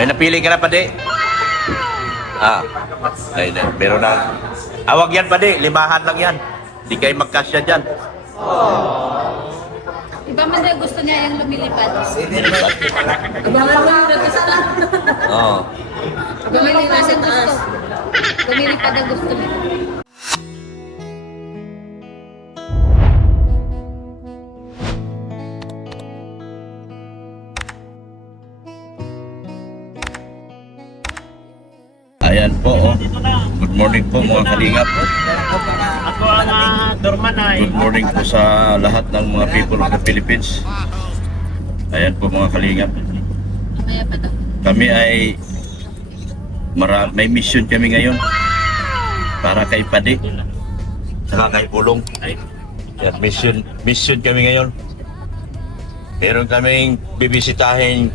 May napili ka na pa di? Ay, meron na. Awag yan pa di, limahan lang yan. Di kayo magkasya dyan. Iba man daw gusto niya yung lumilipad. Lipat. Iba man daw gusto niya. Oo. Lumilipad ang gusto. Lumilipad ang gusto niya. Ayan po, oh. Good morning po mga kalingap. Ako ang Dorman ay. Good morning po sa lahat ng mga people of the Philippines. Ayan po mga kalingap. Mamaya pa daw. Kami ay may mission kami ngayon para kay Padi saka kay Pulong. Yan, mission kami ngayon. Meron kaming bibisitahin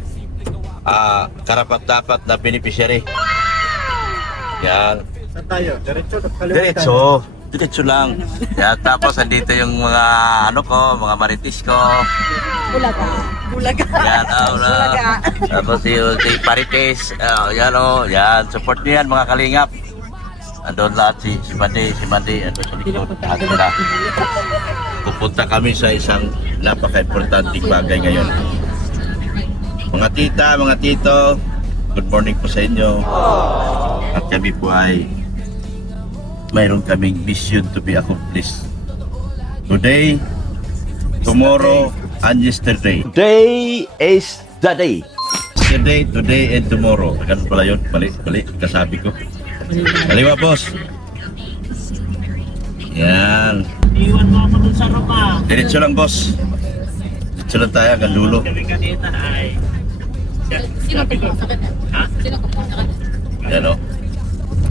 karapat-dapat na beneficiary. Yan. Saan tayo? Diretso? Diretso lang. Yan, tapos andito yung mga mga maritis ko. Bulaga. Yan, tapos yung si Parites, yan, support niyo yan mga kalingap. Andun lahat si Mandi, andun sa likod, lahat sila. Pupunta kami sa isang napaka-importanting bagay ngayon. Mga tita, mga tito, good morning po sa inyo. At kami po ay mayroon kaming mission to be accomplished. Today, tomorrow, and yesterday. Today is the day. Today, and tomorrow. Ganun pala yun. Bali, kasabi ko. Kaliwa, boss. Yan. Iwan mo ako dun sa Roma. Diretso lang, boss. Diretso lang tayo, hanggang dulo. Kami kanina ay. Sino po sa kanya? Ha? Sino po sa kanya? Yan o.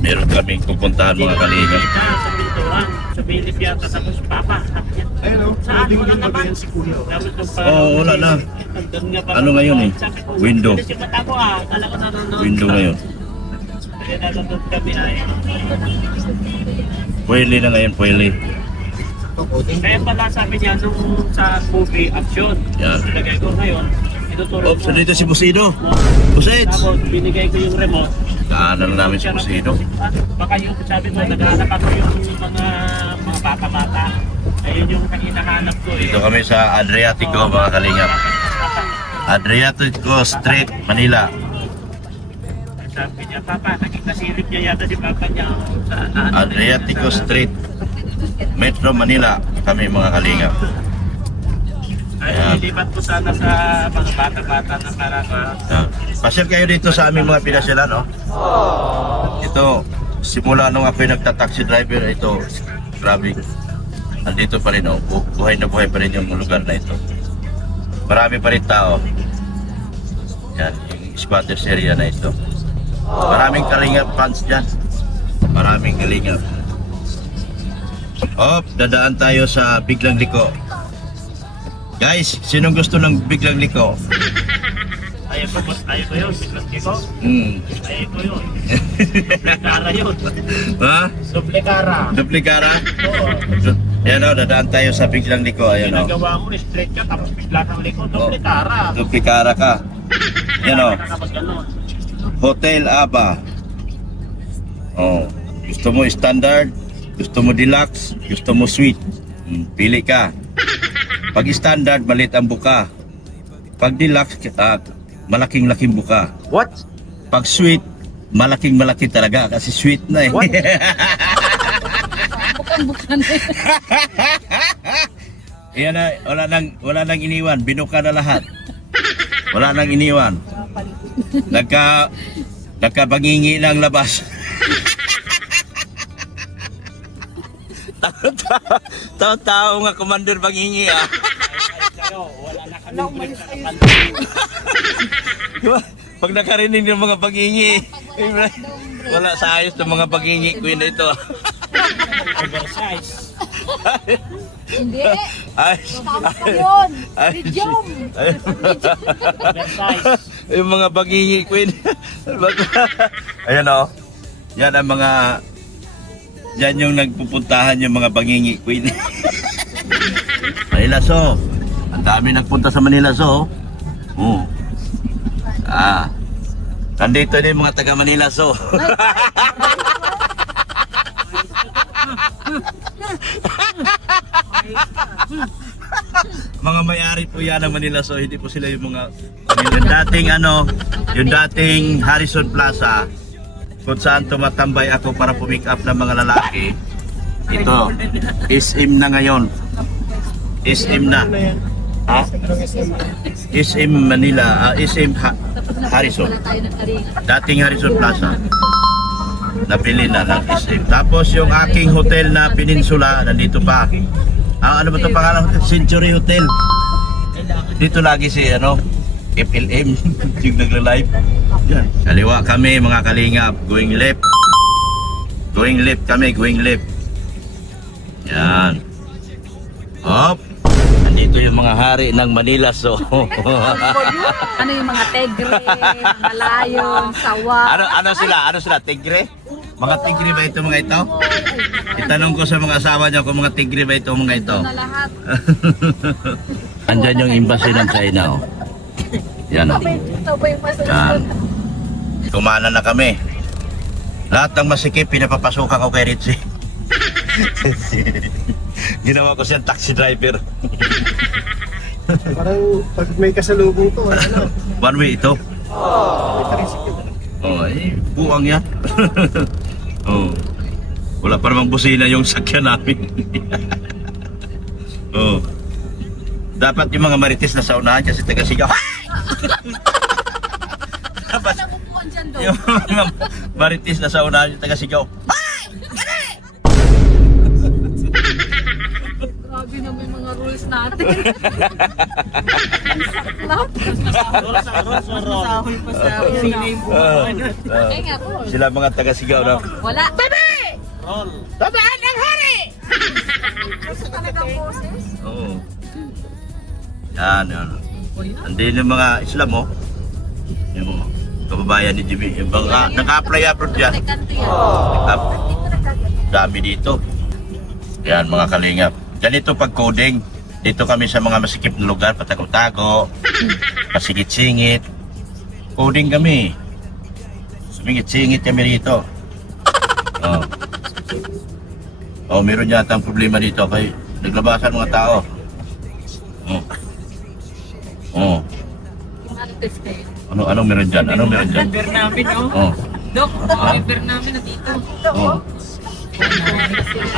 Meron kaming pupuntahan mga kalingap. Sa pintuan. Sa Philip yata tapos Papa. Saan? Wala naman. Oo, wala na. Ano ngayon eh? Window. Kasi mata ko kala ko nanonood. Window ngayon. Kaya nanonood kami ay. Pwede na ngayon, pwede. Kaya pala sabi niya nung sa movie action. Yan. Nilagay ko ngayon. Ituturo Oops, nandito si Busido. Busets! Tapos binigay ko yung remote. Kaanan namin si Busido. Baka yung sabi mo, naglalak ako yung mga bata-bata. Ayun yung hinahanap ko. Dito kami sa Adriatico mga kalingap. Adriatico Street, Manila. Sabi niya, Papa, naging nasilip niya yata si Papa niya sa Adriatico Street, Metro Manila. Kami mga kalingap. Ay, nilipat ko sana sa mga bata-bata na para Pasyal kayo dito sa aming mga pinasyalan, no? Ito, simula nung ako'y nagta-taxi driver, ito, grabe. Andito pa rin, oh. Buhay na buhay pa rin yung lugar na ito. Marami pa rin tao. Yan, yung squatters area na ito. Maraming kalingap fans dyan. Maraming kalingap. Dadaan tayo sa Biglang Liko. Guys, sinong gusto ng Biglang Liko? ayaw ko yun, biglang ko. Ayaw ko yun. Duplikara yun. Ha? Duplikara. Duplikara? Oo. Yan o, dadaan tayo sa Biglang Liko. Ayan o. Ginagawa mo, straight ka, tapos bigla kang liko. Duplikara. Duplikara ka. Yan o. Tapos ganun. Hotel Aba. Oh, gusto mo standard, gusto mo deluxe, gusto mo suite. Pili ka. Pag standard, maliit ang buka. Pag deluxe, malaking-laking buka. What? Pag suite, malaking-malaki talaga kasi sweet na eh. What? Bukan-bukan. Yan na, wala nang iniwan, binuka na lahat. Wala nang iniwan. Nagkabangingi na ang labas. Tao nga commander bangingi ah. Wala na kami break sa Pag nakarinig ng mga bangingi, wala sa ayos ng mga bangingi queen na ito. oversize. Hindi. Ay, Yun. Medium. Oversize. yung mga bangingi queen. Ayan o. Yan ang mga yan yung nagpupuntahan yung mga bangingi queen. Manila Zoo. Ang dami nagpunta sa Manila Zoo. Nandito din mga taga Manila so. Mga may-ari po yan ng Manila so hindi po sila yung mga yung dating yung dating Harrison Plaza kung saan tumatambay ako para pumick up ng mga lalaki. Ito, SM na ngayon. SM na. Ha? SM Manila, SM Harrison. Wala tayo ng karinga. Dating Harrison Plaza. Napili na ng SM. Tapos yung aking hotel na Peninsula, nandito pa. Ano ba ito pangalan? Century Hotel. Dito lagi si FLM, yung nagla-live. Yan. Kaliwa kami mga kalingap, going left. Going left kami, going left. Yan. Hop. Nandito yung mga hari ng Manila so. Ano yung mga tegre, mga layon, sawa. Ano sila? Tigre? Mga tigre ba ito mga ito? Itanong ko sa mga asawa niyo kung mga tigre ba ito mga ito. Na lahat. Andyan yung embassy ng China oh. Yan oh. Ito ba yung Yan. Kumana na kami. Lahat ng masikip pinapapasukan ko kay Richie. Ginawa ko siyang taxi driver. Parang pag may kasalubong to, One way ito. may tricycle. Oh, buwang yan. Oh. Wala pa namang busina yung sakyan namin. Oh. Dapat yung mga marites na sa unahan kasi taga-sigaw. Dapat upuan dyan daw. yung mga marites na sa unahan yung taga-sigaw. Grabe naman yung mga rules natin. Saklap. Masahoy pa sa kusina yung Eh nga po. Sila mga taga-sigaw na Wala. roll. Babaan ang hari! Kasi talagang boses. Oo. Yan. Andin yung mga Islam oh. Yung mga kababayan ni Jimmy. Yung mga naka-apply abroad dyan. Kanto yan. Dami dito. Yan mga kalingap. Ganito pag coding. Dito kami sa mga masikip na lugar, patago-tago, pasigit-singit. Coding kami. Sumingit-singit kami rito. Oh. Oh, meron yata ang problema dito kay naglabasan mga tao. Oh. Oh. Ano test kayo? Anong meron dyan? Anong meron dyan? Member namin, oh. Oh. Dok, member namin na dito. Oh.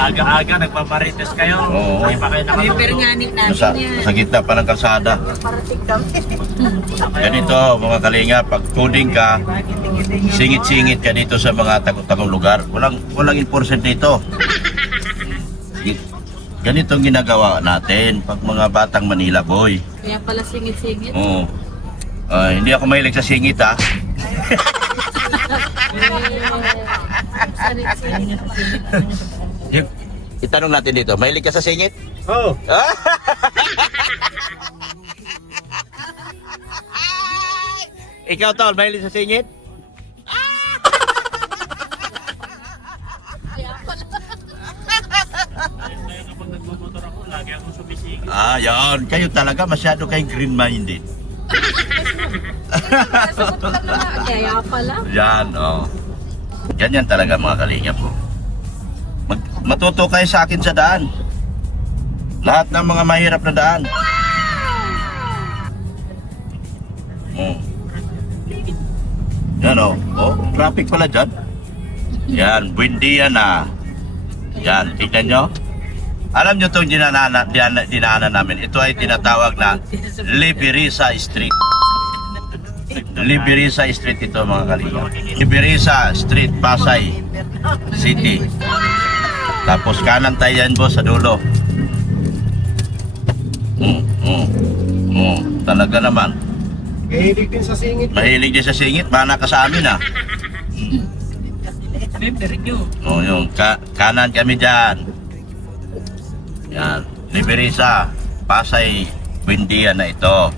Aga-aga, nagpaparites kayo. Oo. Hindi pa kayo Member nakatulog. nga ni Sa, namin yan. sa gitna pa ng kalsada. Ganito mga kalinga, pag coding ka, singit-singit ka dito sa mga tagong lugar. Walang enforcement dito. Ganito ang ginagawa natin pag mga batang Manila boy. Kaya pala singit-singit. Oo. Hindi ako mahilig sa singit ha. Sanit-sanit. Itanong natin dito, mahilig ka sa singit? Oh, Ikaw tol, mahilig sa singit? Kaya kapag nagmumotor ako, lagi akong sumisigil. Yan. Kayo talaga masyado kayong green-minded. Sagot lang naman. Kaya pala. Yan, oh. Ganyan talaga mga kalinga po. Matuto kayo sa akin sa daan. Lahat ng mga mahirap na daan. Oh. Yan oh. Oh, traffic pala dyan. Yan, Buendia na. Yan, tignan nyo. Alam nyo itong dinaanan namin. Ito ay tinatawag na Liberisa Street. Liberisa Street ito mga kalinga. Liberisa Street, Pasay City. Tapos kanan tayo yan boss sa dulo. Talaga naman. kahilig din sa singit. Mahilig din sa singit, mana ka sa amin ah. Member nyo. Yung kanan kami dyan. Yan, Liberisa, Pasay, Buendia na ito.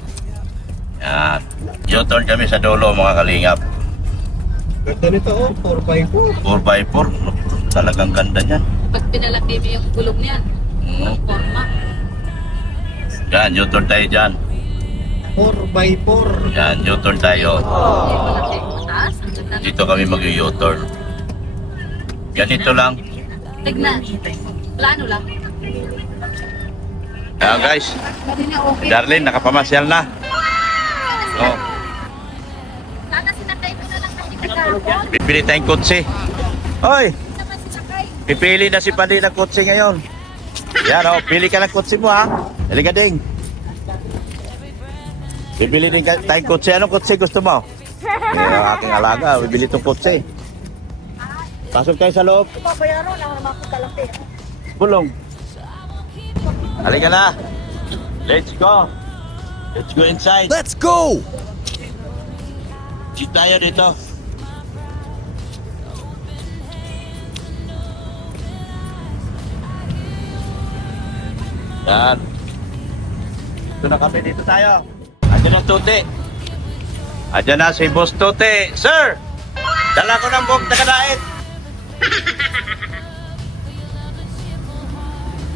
Yan, U-turn kami sa dulo mga kalingap. Ganda nito, 4x4. 4x4, talagang ganda niyan. Pag pinalaki mo yung gulong niyan. Ang forma. Yan, U-turn tayo dyan. 4x4. Yan, U-turn tayo. Hindi malaki. Mataas. Dito kami mag-u-turn. Ganito lang. Tignan. Plano lang. Ayan guys, Pwede na okay. Darlene, nakapamasyal na. Oh, Sana sinakay ko na lang kasi kahapon. bibili tayong kotse. Hoy, Hindi naman sinakay. pipili na si Pandi ng kotse ngayon. Yan oh, pili ka ng kotse mo ha. Halika ding. Bibili din tayong kotse. Anong kotse gusto mo? Ang aking alaga, bibili itong kotse. Pasok tayo sa loob. Pabayaro lang naman ako kalaki. Bulong. Halika na. Let's go. Let's go inside. Let's go! Sit tayo dito. Yan. Ito na kami, dito tayo. Andiyan ang Tuti. Andiyan na si Boss Tuti. Sir! Dala ko ng buong tagadait.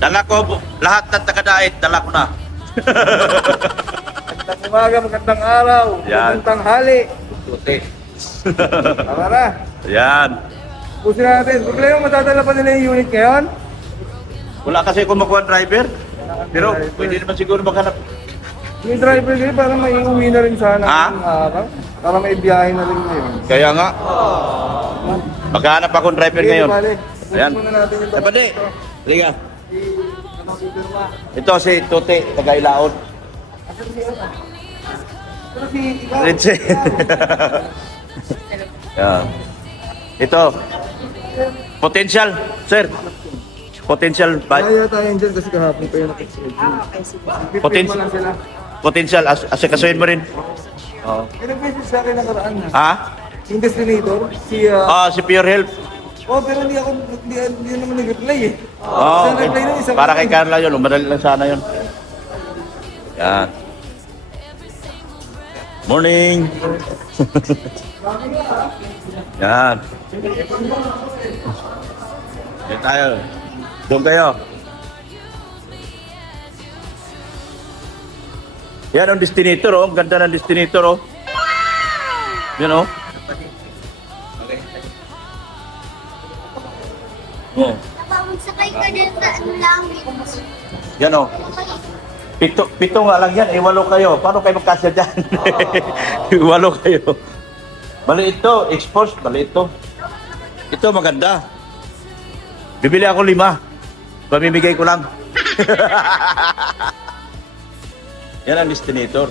Dala ko lahat ng tagadait. Dala ko na. Magandang umaga, magandang araw, Yan. magandang tanghali. Tuti. Tama na. Yan. Pusin natin. Problema, matadala pa nila yung unit ngayon? Wala kasi kung makuha driver. Pero pwede naman siguro maghanap. Yung driver kayo, para may uwi na rin sana Ha? ng araw. Para may biyahe na rin ngayon. Kaya nga. Maghanap akong driver ngayon. Bale, Ayan. pusin muna natin yung Napadi. Liga. Ano si Pirma? Ito si Tuti, taga-Ilaon. Pero si ikaw. Ritzy. Yan. Ito. Potential, sir. Potential. Kaya tayo dyan kasi kahapon pa yung nakikita. Poten- lang sila. Potential. Asikasuhin mo rin. Oo. Ilang beses sa akin nakaraan na. Ha? Yung destinator, si... Si Pure Health. oh, pero hindi naman nag-reply eh. Oo. Isang reply na isang Para kay Carla yun. Madali lang sana yun. Yan. Morning. Yan. Yan tayo. Doon kayo. Yan ang destinator oh. Ang ganda ng destinator oh. Yan oh. Oh. Sakay ka din sa ano lang. Yan oh. Pito nga lang yan, walo kayo. Paano kayo magkasya dyan? Walo kayo. Mali ito, expose, mali ito. Ito maganda. Bibili ako 5. Pamimigay ko lang. Yan ang destinator.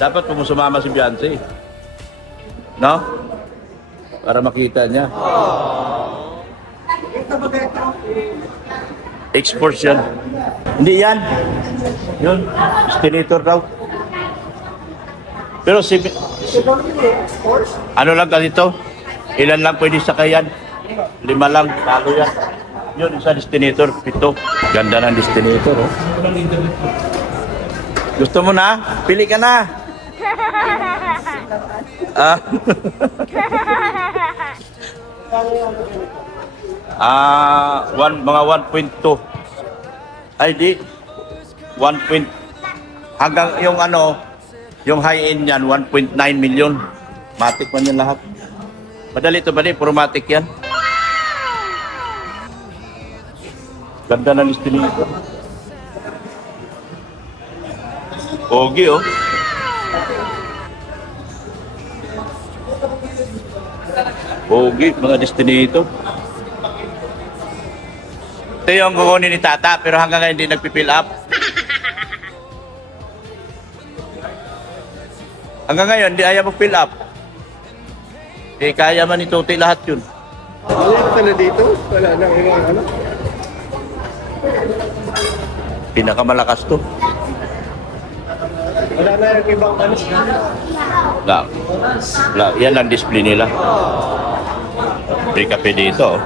Dapat pumusumama si Beyonce. No? Para makita niya. Export yan. Hindi yan. Yun, destinator daw. Pero si... Ano lang ganito? Ilan lang pwede sakayan? 5 lang, talo yan. Yun, isa destinator, 7. Ganda ng destinator, oh. Gusto mo na? Pili ka na. Mga 1.2. Ay, di. 1. Hanggang yung ano, yung high-end yan, 1.9 million. Matic man yan lahat. Madali ito ba di? Puro matic yan. Ganda ng listing nito. Pogi oh. Pogi, mga destinator. Ito yung kukunin ni Tata, pero hanggang ngayon hindi nagpipill up. Hanggang ngayon, hindi ayaw mag-fill up. Eh, kaya man ni Tuti lahat yun. Wala ka pala dito? Wala nang ilang ano? Pinakamalakas to. Wala na yung ibang ano? Wala. Yan ang display nila. Libre kape dito. Oh.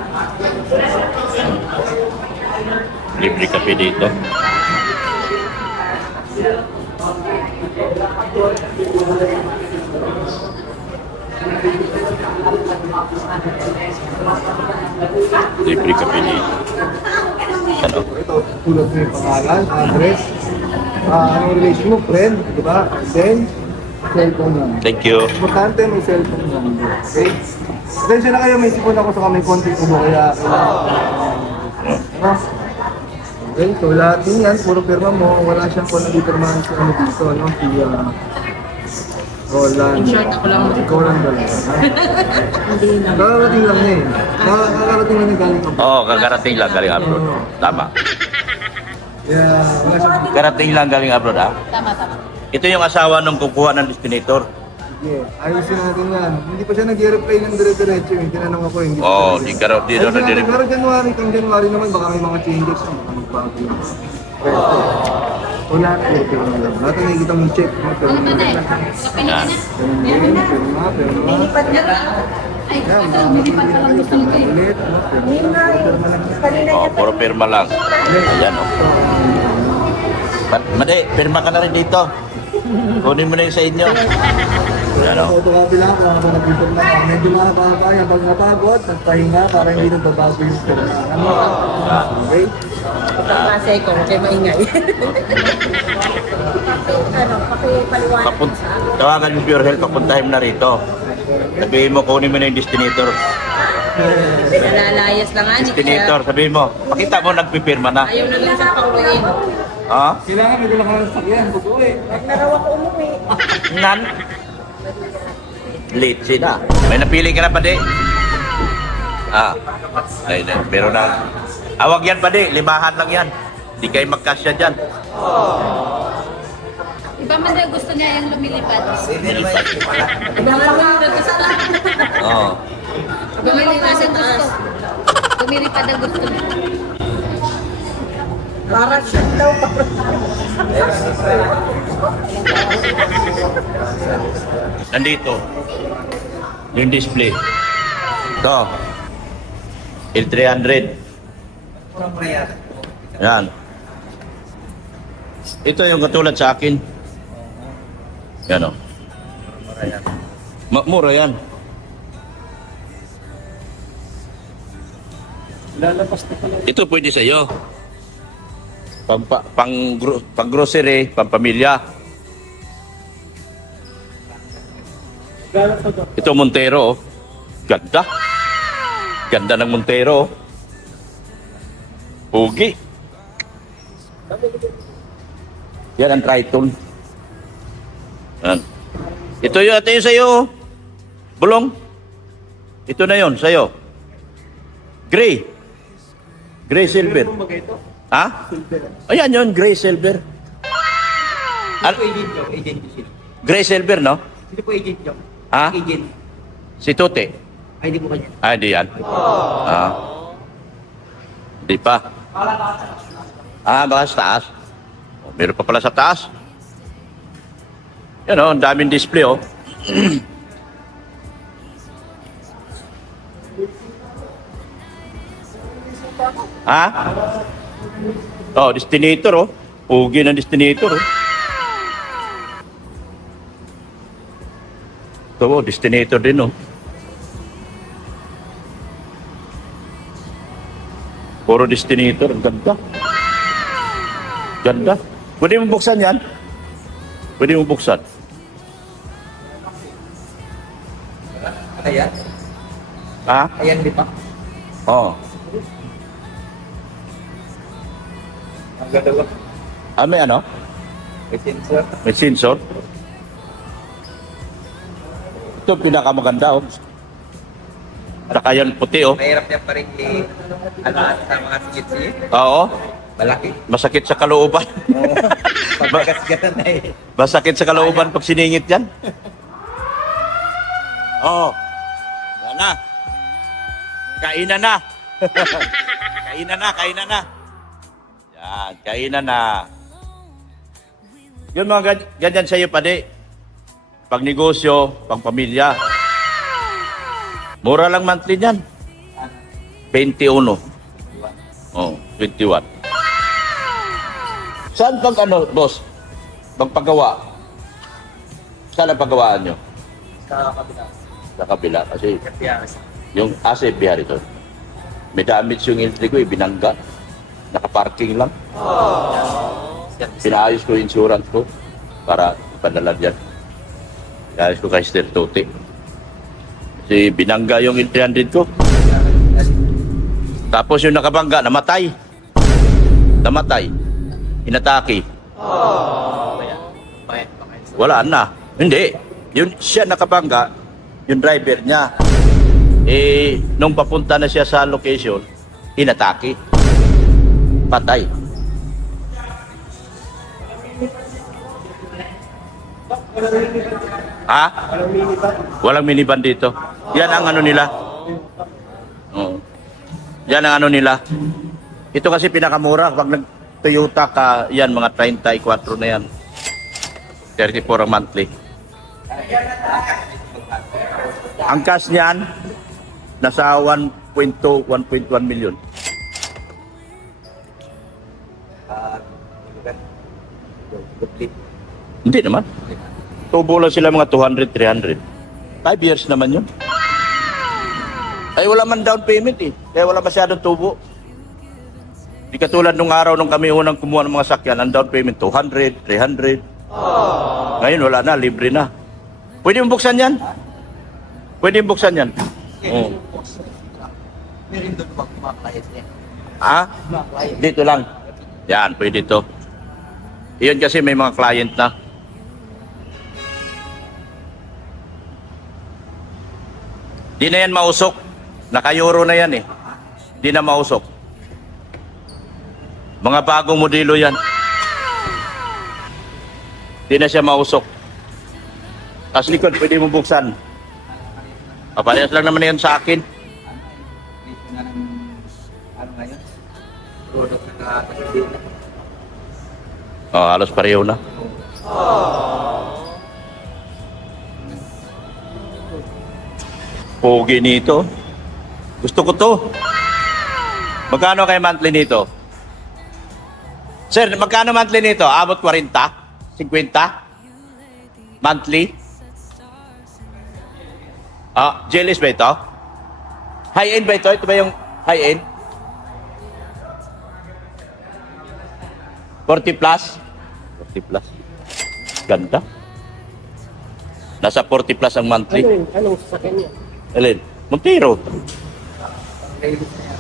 Libre kape dito. Libre kape dito. Ano? Ito, tulad mo yung pangalan, address, anong relation mo, friend, di ba? And then, cellphone lang. Thank you. Importante may cellphone lang. Okay? Atensya na kayo, may sipon ako sa may konting ubo kaya ano? Okay, so lahat din yan, puro pirma mo. Wala siyang kung nagpipirmahan sa ano dito, no? Si Roland. In short, ako lang. Ikaw lang dalawa. Hindi na. Kakarating lang niya eh. Kakarating lang niya galing ka. Oo, kagarating lang galing abroad. Tama. Yeah, wala siyang... Karating lang galing abroad, ha? Tama, tama. Ito yung asawa ng kukuha ng destinator. Sige, ayusin natin yan. Hindi pa siya nag-reply ng dire-diretso eh. Tinanong ako, hindi pa Oo, siya di ka raw, di daw Ayusin natin. nag-direct. Pero January, kung January naman, baka may mga changes. Baka magbago yun. Wala na, pero na lang. Lahat na nakikita mong check. No? Pero Ano ba na eh? Kapili Yan. na. pero Lilipat na. Ay, ito, lilipat na lang gusto nito eh. ulit. No? Pero Oo, puro pirma lang. Ayan, o. Madi, pirma ka na rin dito. Kunin mo na yung sa inyo. Ayan, o. photocopy lang kung ako nagpipirma ka. Medyo mahaba yan. Pag napagod, nagpahinga para hindi nagbabago yung pirma. Ano? Okay? Kasi ko, kaya maingay. Ano, pakipaliwanag. Tawagan yung Pure Health, papuntahin mo na rito. Sabihin mo, kunin mo na yung destinator. Nalalayas lang nga. Destinator, sabihin mo. Pakita mo, nagpipirma na. Ayaw na lang siyang pauwiin. Ha? Kailangan may dala ka ng sakyan. Pag-uwi. Nan? Late sila. May napili ka na pa, di? Ah. Ay, meron na. Awag yan pa, di. Limahan lang yan. Di kayo magkasya dyan. Iba man daw gusto niya yung lumilipad. Iba man daw gusto. Oo. Lumilipad ang gusto. Lumilipad ang gusto niya. Parang siya daw. Nandito. Yung display. Ito. L300. Yan. Ito yung katulad sa akin. Yan o. Mura yan. Ito pwede sa iyo. Pang grocery, pang pamilya. Ito Montero. Oh. Ganda. Ganda ng Montero. Pugi. Yan ang Triton. Yan. Ito yung sa'yo. Bulong. Ito na yon sa'yo. Gray. Gray silver. Ha? Ayan yun, gray silver. Gray silver, no? Hindi po agent nyo. Ha? Agent. Si Tote. Ay, hindi po kanya. Ah, di yan. Ah. Di pa. Ah, baka sa taas. Oh, meron pa pala sa taas. Yan o, ang daming display o. Ha? Oh, destinator oh. Pugi ng destinator oh. Ito oh, destinator din oh. Puro destinator, ang ganda. Ganda. Pwede mo buksan yan? Pwede mo buksan. Ayan. Ha? Ayan, di ba? Oo. Ang ganda ba? Ah, may ano? May sensor. May sensor. Ito pinakamaganda oh. Saka yan puti oh. Mahirap niya pa rin alaan sa mga sigit-sigit. Oo. Malaki. Masakit sa kalooban. Pagkasigatan na eh. Masakit sa kalooban pag siningit yan. Oo. Yan na. Kainan na. Kainan na, kainan na. Yan, kainan na. Yun mga ganyan sa'yo pa di. Pag negosyo, pang pamilya. Mura lang monthly yan. 21. Oh, 21. Saan pag ano, boss? Magpagawa? Saan ang paggawaan nyo? Sa kabila. Sa kabila. Kasi Kapiyas. yung asset bihar ito. May damage yung L3 ko, binangga. Nakaparking lang. Pinaayos ko yung insurance ko para ipadala dyan. Kaya ko kay Sir Tuti. Kasi binangga yung 300 ko. Tapos yung nakabangga, namatay. Namatay. Inatake. Wala na. Hindi. Yun, siya nakabangga, yung driver niya. Eh, nung papunta na siya sa location, inatake. Patay. Ha? Walang minivan dito. Yan ang ano nila. Oo. Yan ang ano nila. Ito kasi pinakamura. Pag nag-Toyota ka, yan, mga 34 na yan. 34 ang monthly. Ang cash niyan, nasa 1.2, 1.1 million. Hindi naman. Tubo lang sila mga 200, 300. 5 years naman yun. Ay wala man down payment eh. Kaya wala masyadong tubo. Di katulad nung araw nung kami unang kumuha ng mga sakyan, ang down payment 200, 300. Ngayon wala na, libre na. Pwede mong buksan yan? Pwede mong buksan yan? Oo. Meron doon bang mga client niya? Ah? Dito lang. Yan, pwede to. Iyon kasi may mga client na. Di na yan mausok. Naka-euro na yan eh. Di na mausok. Mga bagong modelo yan. Di na siya mausok. Tapos likod, pwede mo buksan. Parehas lang naman yan sa akin. Presyo na ng ano ngayon? Product na nakakasabit na. Oh, halos pareho na. Pogi nito. Gusto ko to. Magkano kay monthly nito? Sir, magkano monthly nito? Abot 40? 50? Monthly? Ah, jealous ba ito? High-end ba ito? Ito ba yung high-end? 40 plus? 40 plus. Ganda. Nasa 40 plus ang monthly. Anong sasakyan niya? Alin? Montero.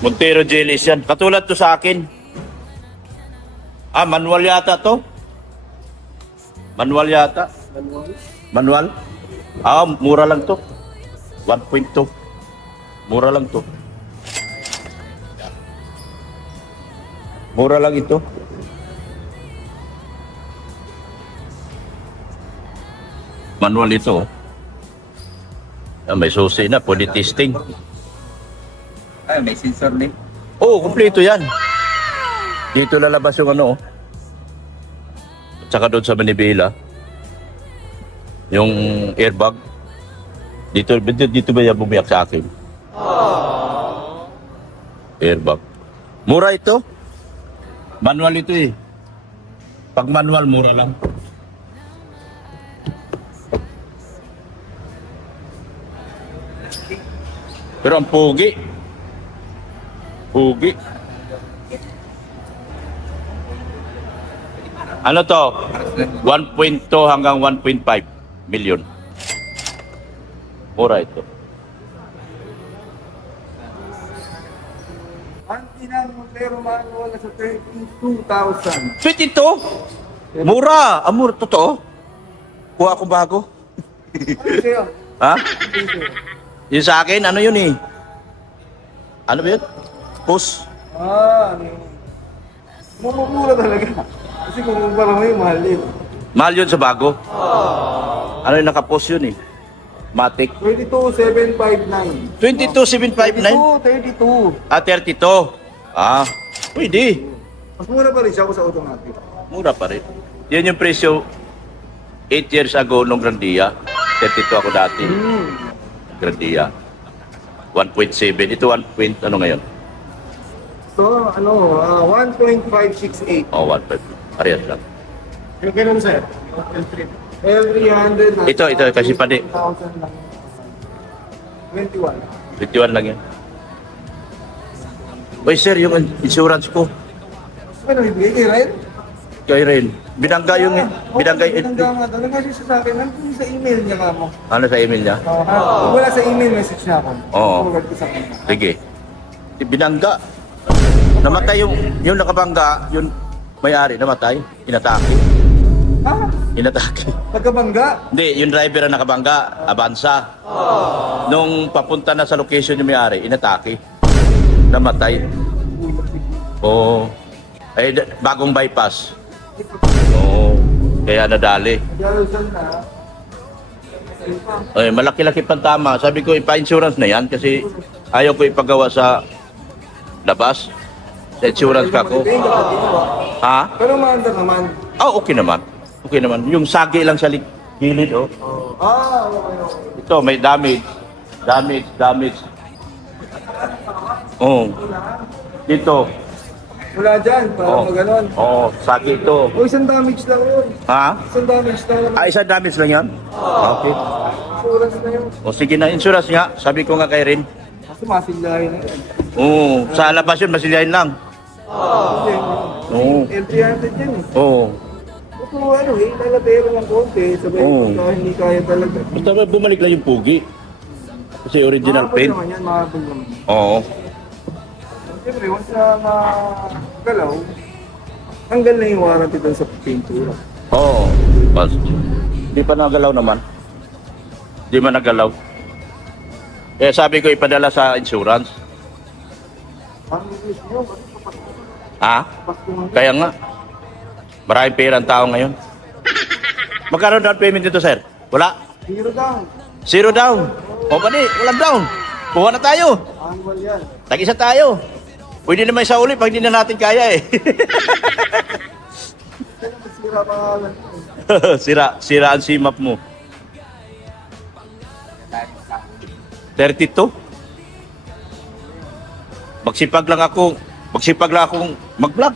Montero jealous yan. Katulad to sa akin. Ah, manual yata to. Manual yata. Manual? Ah, mura lang to. 1.2. Mura lang to. Mura lang ito. Manual ito. Ah, may susi na. Pwede testing. Ay, may sensor din. Oo, kumpleto yan. Dito lalabas yung ano. At saka doon sa Manibela. Yung airbag. Dito ba yan bumiyak sa akin? Airbag. Mura ito. Manual ito eh. Pag manual, mura lang. Pero ang pugi. Pugi. Ano to? 1.2 hanggang 1.5 million. Mura ito. Ang inang Montero manual na sa 32,000. 22? Mura! Mura. Totoo? Kuha ko bago. Ano sa'yo? Ha? Ano sa'yo? Yung sa akin, ano yun eh? Ano ba yun? Push. Ah, ano yun? Mumumura talaga. Kasi kung kumpara mo yung mahal din. Mahal yun sa bago. Ano yung nakapost yun eh? Matic. 22,759. 22,759? 32. Ah, 32. Ah, pwede. Mas mura pa rin siya kung sa automatic. Mura pa rin. Yan yung presyo 8 years ago nung Grandia. 32 ako dati. Grandia. 1.7. Ito 1. Ano ngayon? So, ano, 1.568. Oh, 1.5. Parehas lang. Yung ganun, sir. Every 100. Ito, kasi pati. 1,000 lang. 21. 51 lang yan. Uy, sir, yung insurance ko. Ano, ibigay kay Ren? Kay Ren. Binangga yung... Binangga yung... Binangga nga daw. Nag-message siya sa akin. Nandun sa email niya ka mo. Ano sa email niya? Wala sa email message niya ako. Oo. Forward ko sa kanya. Sige. Binangga. Namatay yung nakabangga, yung may-ari, namatay. Inatake. Ah, Inatake. pagkabangga. Hindi, yung driver ang nakabangga, Avanza. Nung papunta na sa location yung may-ari, inatake. Namatay. Oo. Bagong bypass. Oo. Kaya nadali. Diyan na. Malaki-laki pang tama. Sabi ko, ipa-insurance na yan kasi ayaw ko ipagawa sa labas. Sa insurance ka ko. Ha? Pero maandar naman. Okay naman. Okay naman. Yung sagi lang sa gilid, oh. Okay. Ito, may damage. Damage. Oh. Dito. Wala dyan, parang maganon. Sagi ito. O, isang damage lang yun. Ha? Isang damage lang. Isang damage lang yan? Okay. Insurance na yun. Sige na, insurance nga. Sabi ko nga kay Rin. Kasi masiglahin na yun. Sa labas yun, masilayan lang. Oo. L300 yan eh. Oo. Kung ano eh, nalatero ng konti, sabay kahit hindi kaya talaga. Basta bumalik lang yung pugi. Kasi original Mahabol paint. naman yan, mahabol naman. Oo. Siyempre, once na magalaw, tanggal na yung warranty doon sa pintura. Oo. Bas. Di pa nagalaw naman. Di man nagalaw. Kaya sabi ko ipadala sa insurance. Ang English nyo, kasi Ha? Kaya nga. Maraming pera ang tao ngayon. Magkano down payment dito, sir? Wala? zero down. 0 down. O ba di? Walang down. Kuha na tayo. Annual yan. Tag-isa tayo. Pwede naman isa uli pag hindi na natin kaya eh. Kaya masira pangalan. Sira ang simap mo. 32? Magsipag lang akong mag-vlog.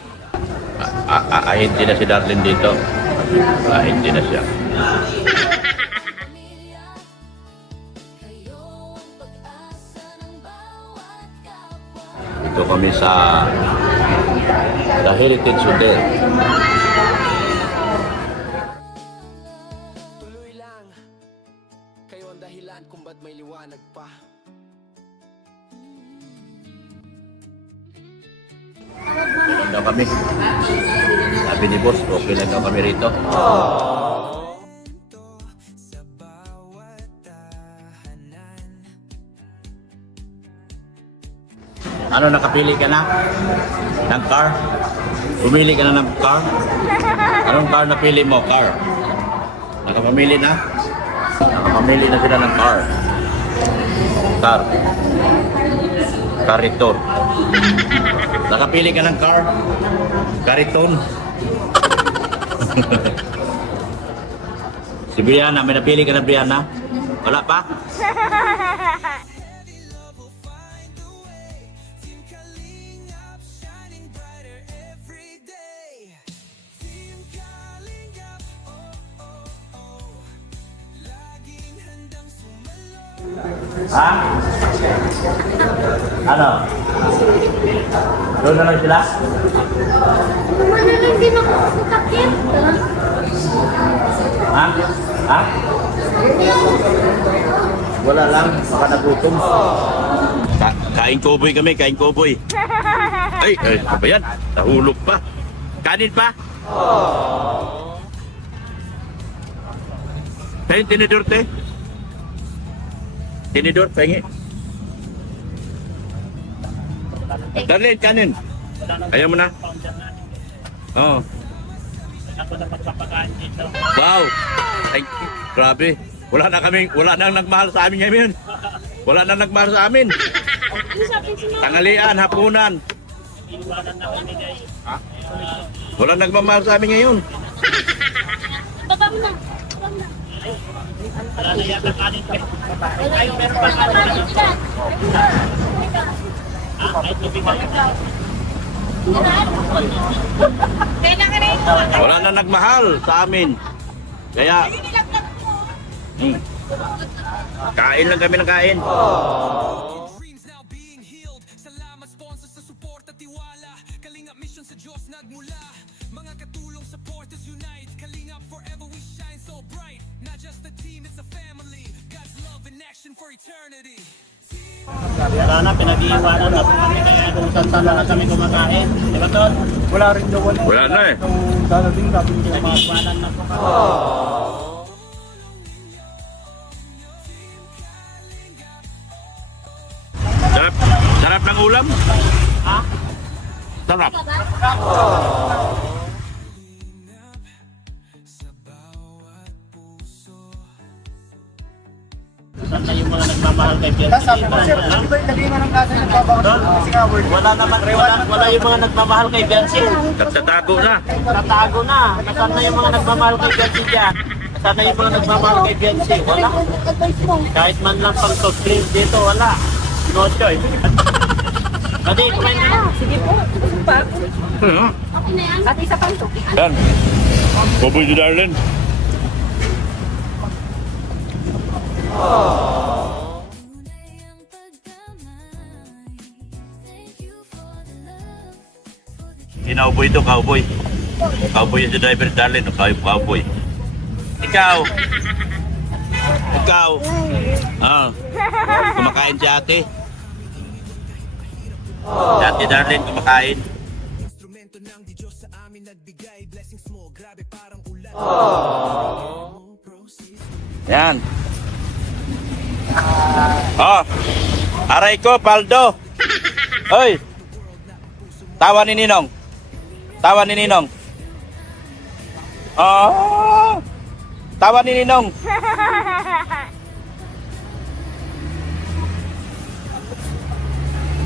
Hindi na si Darlene dito. Hindi na siya. Dito kami sa Heritage Hotel. Tuloy lang, kayo ang dahilan kung ba't may liwanag pa. Daw kami. Sabi ni boss, okay lang daw kami rito. Ano, nakapili ka na? Ng car? Pumili ka na ng car? Anong car napili mo? Car? Nakapamili na? Nakapamili na sila ng car. Car. Kariton. Nakapili ka ng car? Kariton. Si Brianna, may napili ka na Brianna? Wala pa? Ha? Ano? Doon na lang sila? Naman na lang din ako sa takip. Ha? Ha? Wala lang, baka nagutom. Kain koboy kami, kain koboy. Ay, ano ba yan? Nahulog pa. Kanin pa? Kain tinidor, te? Tinidor, pahingi. Darlene, kanin. Ayaw mo na? Oo. Ako na pagpapakain dito. Wow! Ay, grabe. Wala nang nagmahal sa amin ngayon. Wala nang nagmahal sa amin. Tanghalian, hapunan. Iwanan na kami guys. Wala nagmamahal sa amin ngayon. Baba mo na. Wala na yata kanin. Ay, meron pa kanin. Ay, tubig na. Wala na nagmahal sa amin. Kaya, kain lang kami ng kain. Dreams now being healed. Salamat sponsors sa support at tiwala. Kalingap mission sa Diyos nagmula. Mga katulong supporters unite. Wala na, pinag-iiwanan na po kami kaya kung saan na kami kumakain. Di ba, Ton? Wala rin daw wala. Wala na eh. Nung darating sabi niya, Pinag-iiwanan na po kami. Sarap, sarap ng ulam. Ha? Sarap. Saan na yung mga nagmamahal kay Biancy? Wala naman, wala yung mga nagmamahal kay Biancy. Nagtatago na. Tatago na. Nasaan na yung mga nagmamahal kay Biancy dyan? Nasaan na yung mga nagmamahal kay Biancy? Wala. Kahit man lang pang soft drink dito, wala. No choice. Pati, kumain ka na. Sige po. Gusto pa ako. At isa pang to. Yan. Boboy di darling. Kinauboy to, cowboy. Cowboy yung driver darling, o cowboy. Ikaw. Ikaw. Ah. Kumakain si ate. Si ate darling, kumakain. Yan. Oh. Aray ko, Paldo. Hoy. Tawa ni Ninong. Tawa ni Ninong. Oh. Tawa ni Ninong.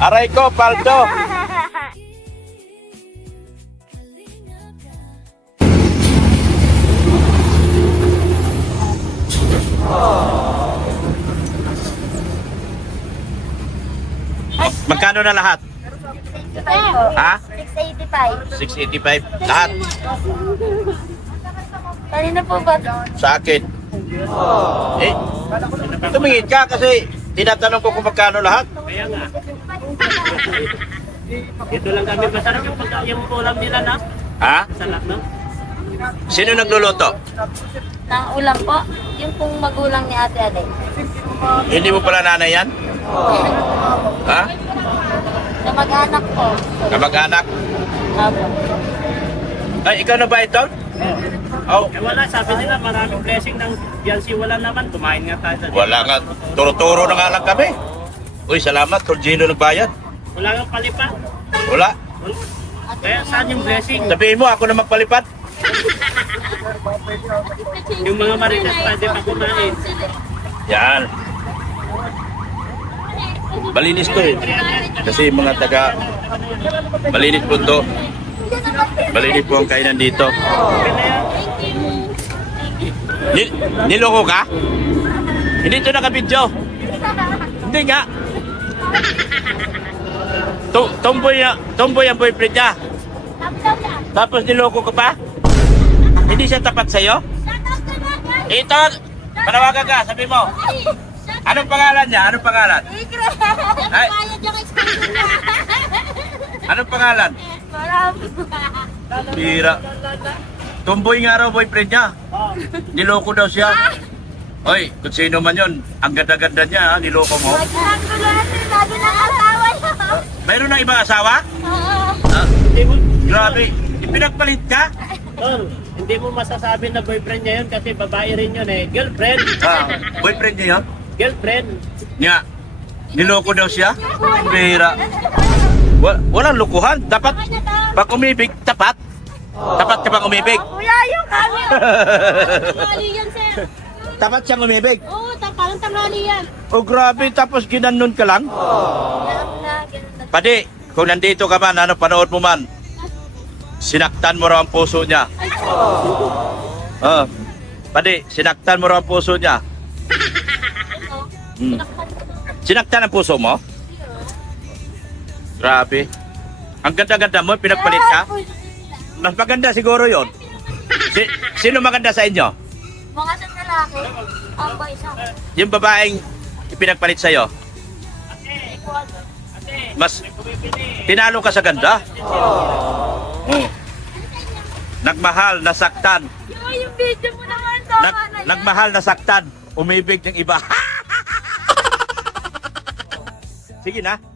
Aray ko, Paldo. Magkano na lahat? Ha? 685. 685 lahat Kanina po ba? sa akin. Eh, tumingin ka kasi tinatanong ko kung magkano lahat. Kaya nga. Ito lang kami. Masarap yung ulam nila na. Ha? Sarap na. Sino nagluluto? Nang ulam po. Yung pong magulang ni Ate Alex. Hindi mo pala nanay yan? Ha? Na mag-anak po. Kamag-anak? Apo. Ay, ikaw na ba ito? Oh, Eh wala, sabi nila maraming blessing ng Biancy. Wala naman. Kumain nga tayo. wala nga. Turo-turo na nga lang kami. Uy, salamat. Torgino nagbayad. Wala kang palipat. Wala. Kaya saan yung blessing? Sabihin mo, ako na magpalipat. Yung mga marinas pwede pa kumain. Yan. Malinis to eh. Kasi yung mga taga malinis po to. Malinis po ang kainan dito. Niloko ka? Hindi ito nakabidyo. Hindi nga. Tomboy ang boyfriend niya. Tapos niloko ka pa? Hindi siya tapat sa'yo? Ito, panawagan ka, sabi mo. Anong pangalan niya? Anong pangalan? Ay. Anong pangalan? Pira. Tomboy nga raw boyfriend niya. Niloko daw siya. Hoy, kung sino man yun, ang ganda-ganda niya, ha? Niloko mo. Mayroon na ibang asawa? Ah, grabe. Ipinagpalit ka? Tol, hindi mo masasabi na boyfriend niya yun kasi babae rin yun eh. Girlfriend. Ah, boyfriend niya yun? Girlfriend. Nga. Niloko daw siya? Pira. Walang lukuhan. Dapat, pag umibig, tapat. Tapat ka pag umibig. Kuya, yung kami. Tangali yan, sir. Tapat siyang umibig. Oo, parang tangali yan. Oh, grabe. Tapos ginanon ka lang. Padi, kung nandito ka man, ano, panood mo man, sinaktan mo raw ang puso niya. Padi, sinaktan mo raw ang puso niya. Sinaktan ang puso mo? Grabe. Ang ganda-ganda mo, pinagpalit ka? Mas maganda siguro yon. Sino maganda sa inyo? Mga sa lalaki, ang boy sa Yung babaeng ipinagpalit sa'yo? Mas tinalo ka sa ganda? Nagmahal, nasaktan. yung video mo naman, Nagmahal, nasaktan. Umibig ng iba. Sige na.